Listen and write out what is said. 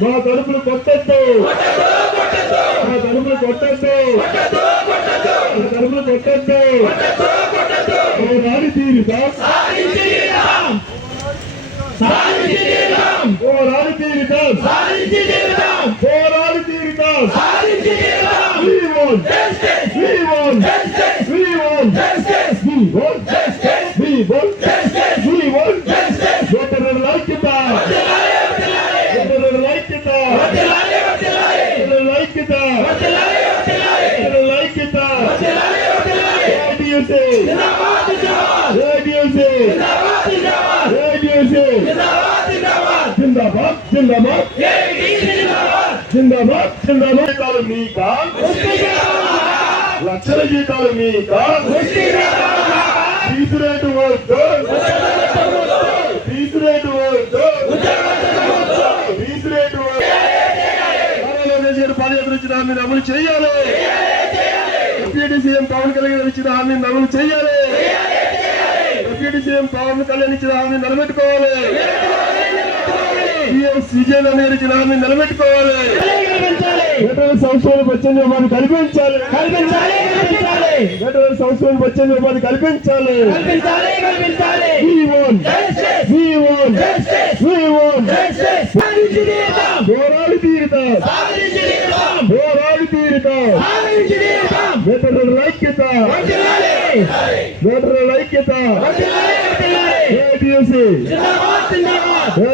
మా తలుపులు కొట్టద్దు, మా తలుపులు కొట్టద్దు, తలుపులు కొట్టద్దు. పోరాడి తీరుతాం, పోరాడి తీరుతాం, పోరాడి తీరుతాం. We want justice, we want justice, we want justice, we want justice, we want justice, we want justice. Veteran Laikita, veteran Laikita, veteran Laikita, veteran Laikita. ADUC, ADUC, ADUC. जिंदाबाद जिंदाबाद जिंदाबाद जिंदाबाद. జీతాలు మీకా, లక్షల జీతాలు మీకా, ఫీజు రేటు వద్దు, fee rate వద్దు, fee rate పాదయాత్ర ఇచ్చిన హామీని అమలు చేయాలి. డిప్యూటీ సీఎం పవన్ కళ్యాణ్ ఇచ్చిన హామీని అమలు చేయాలి. డిప్యూటీ సీఎం పవన్ కళ్యాణ్ ఇచ్చిన హామీని నిలబెట్టుకోవాలి. సీజన్ అనేది ఇచ్చిన హామీని నిలబెట్టుకోవాలి. వేటల సంవత్సరాలు పచ్చని ఉపాధి కల్పించాలి, వేటల సంవత్సరాలు పచ్చని ఉపాధి కల్పించాలి. పోరాడి తీరుతాం, పోరాడి తీరుతాం. వేటల ఐక్యత, వేటల ఐక్యత.